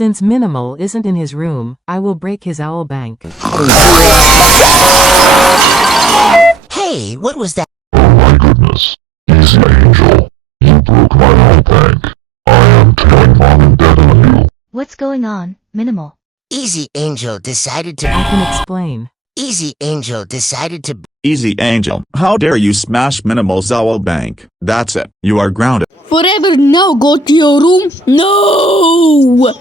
Since Minimal isn't in his room, I will break his owl bank. Hey, what was that? Oh my goodness. Easy Angel. You broke my owl bank. I am telling Mom and Dad on you. What's going on, Minimal? Easy Angel decided to... I can explain. Easy Angel decided to... Easy Angel, how dare you smash Minimal's owl bank? That's it, you are grounded. Forever now, go to your room. No!